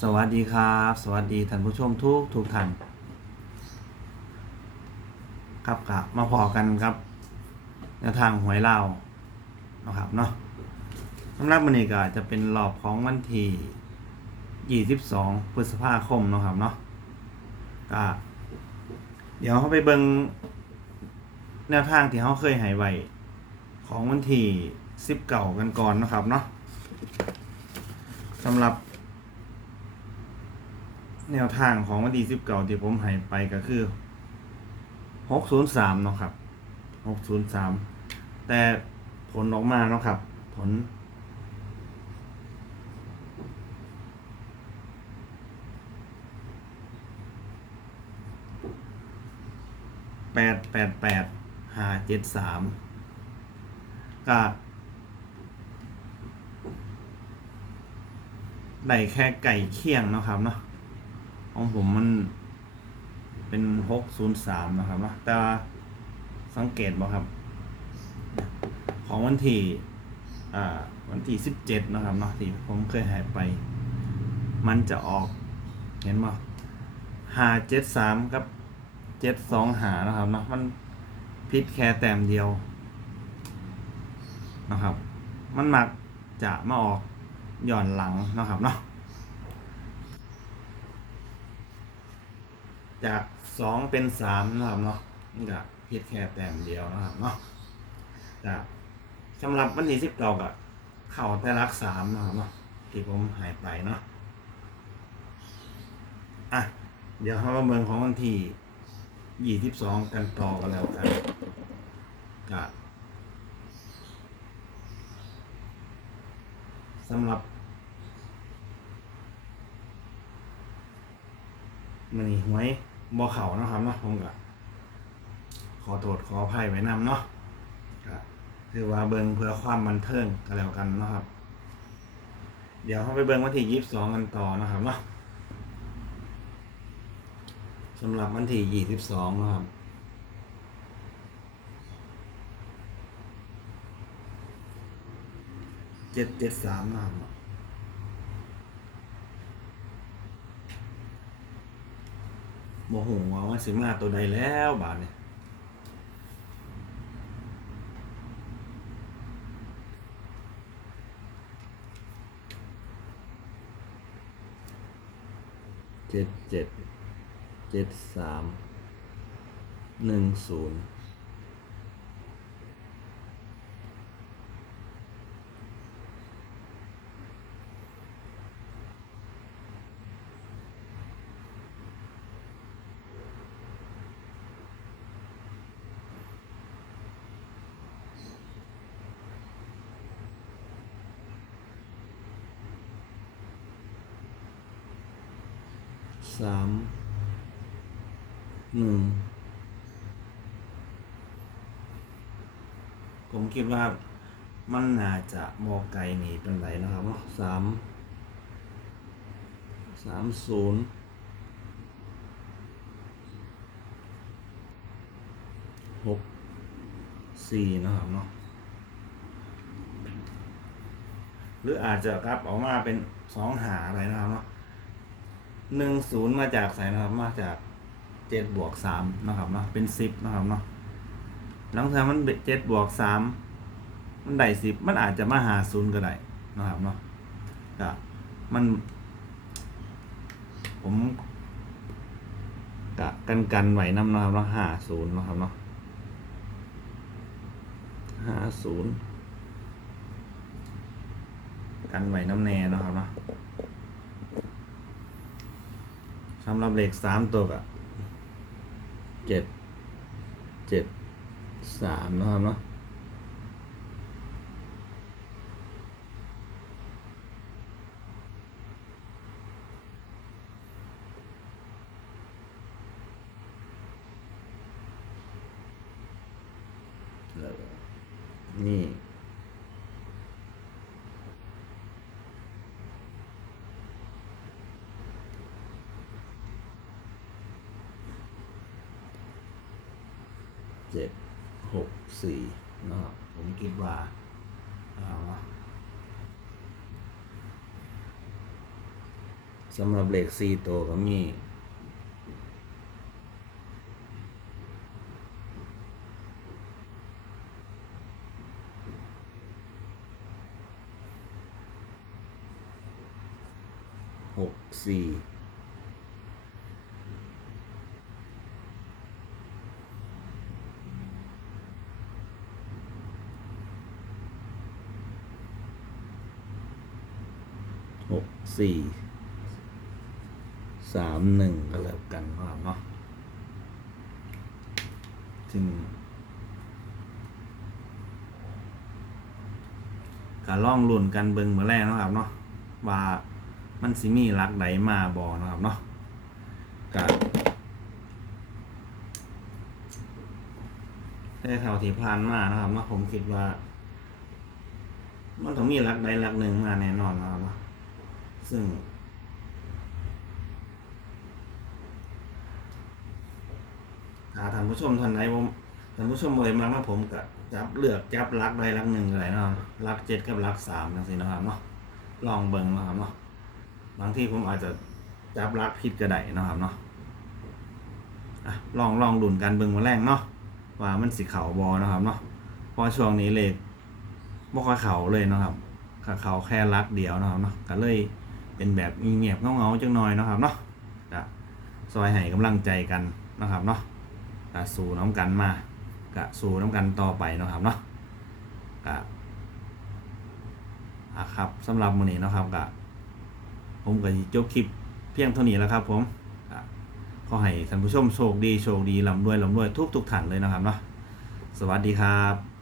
สวัสดีครับ สวัสดีท่านผู้ชมทุกทุกท่านครับกลับมาพอกันครับแนวทางหวยลาวนะครับเนาะสำหรับวันนี้ก็จะเป็นรอบของวันที่22พฤษภาคมนะครับเนาะก็เดี๋ยวเขาไปเบิงแนวทางที่เขาเคยหายไวของวันที่10เก่ากันก่อนนะครับเนาะสำหรับ แนวทางของวันที่สิบเก่าที่ผมให้ไปก็คือหกศูนย์สามเนาะครับหกศูนย์สามแต่ผลออกมาเนาะครับ ผล แปดแปดแปดห้าเจ็ดสามก็ได้แค่ไก่เคี่ยงเนาะครับเนาะ ของผมมันเป็นหกศูนย์สามนะครับเนาะแต่สังเกตบ่ครับ ของวันที่อ่าวันที่สิบเจ็ดนะครับเนาะที่ผมเคยหายไป มันจะออกเห็นบ่หาเจ็ดสามกับเจ็ดสองหานะครับเนาะมันพิษแค่แต้มเดียวนะครับ มันมักจะมาออกหย่อนหลังนะครับเนาะ จากสองเป็นสามนะครับเนาะนี่ก็เพียแค่แต้มเดียวนะครับเนาะจากสำหรับวันที่สิบเก้ากับเข่าแต่รักสามนะครับเนาะที่ผมหายไปเนาะอะเดี๋ยวเรามาเบิ่งของวันที่ยี่สิบสองกันต่อกันแล้วกันกับสำหรับมันนี่หวย บ่เข่านะครับเนาะผมก็ขอโทษขออภัยไว้นำเนาะก็คือว่าเบิ่งเพื่อความบันเทิงกันแล้วกันเนาะครับ เดี๋ยวเราไปเบิ่งวันที่ยี่สิบสองกันต่อนะครับเนาะสำหรับวันที่ยี่สิบสองนะครับเจ็ดเจ็ดสามนะครับ โมโหว่ามันสิมาตัวใดแล้วบาทเนี่ยเจ็ดเจ็ดเจ็ดสามหนึ่งศูนย์ สามหนึ่งผมคิดว่ามันน่าจะมอไกลหนีเป็นไรนะครับเนาะสามสามศูนย์หกสี่นะครับเนาะหรืออาจจะกลับออกมาเป็นสองหาอะไรนะครับเนาะ หนึ่งศูนย์มาจากไสนนะครับ มาจากเจ็ดบวกสามนะครับเนาะเป็นสิบนะครับเนาะหลังจากมันเจ็ดบวกสามมันได้สิบมันอาจจะมาหาศูนย์ก็ได้นะครับเนาะก็มัน ผมกะกันกันไหวน้ำนะครับเนาะหาศูนย์นะครับเนาะห้าศูนย์กันไหวน้ำแน่นะครับเนาะ สำหรับเลขสามตัวก็เจ็ดเจ็ดสามนะครับเนาะนี่ เจ็ดหกสี่นะครับผมคิดว่าอาละสำหรับเลขสี่ตัวก็มีหกสี่ห กสี่สามหนึ่งก็แล้วกันนะครับเนาะซึ่งการล่องลุ่นกันเบิงเมื่อแรกนะครับเนาะว่ามันสิมีรักใดมาบอนะครับเนาะกะได้ข่าวที่ผ่านมานะครับเนาะผมคิดว่า มันต้องมีรักใดรักหนึ่งมาแน่นอนนะครับเนาะ ซึ่ง ถ้าท่านผู้ชมท่านไหนผมท่านผู้ชมเลยมาว่าผมก็จับเลือกจับรักใดรักหนึ่งอะไรเนาะรักเจ็ดกับรักสามนั่นสินะครับเนาะลองเบิ่งนาะครับเนาะบางที่ผมอาจจะจับรักผิดก็ได้เนาะครับเนาะอะลองลองดุนกันเบิ่งมาแรกเนาะว่ามันสิเข่าบอนะครับเนาะพราะช่วงนี้เลขบ่ค่อยเข่าเลยเนาะครับเข่าแค่รักเดียวเนาะครับเนาะก็เลย เป็นแบบเงียบเงาๆจังหน่อยนะครับเนาะก็ซอยให้กำลังใจกันนะครับเนาะกะสู้น้ำกันมากะสู้น้ำกันต่อไปนะครับเนาะกะอะครับสำหรับมื้อนี้นะครับกะผมก็สิจบคลิปเพียงเท่านี้แล้วครับผมกะขอให้ท่านผู้ชมโชคดีโชคดีร่ำรวยร่ำรวยทุกทุกท่านเลยนะครับเนาะสวัสดีครับ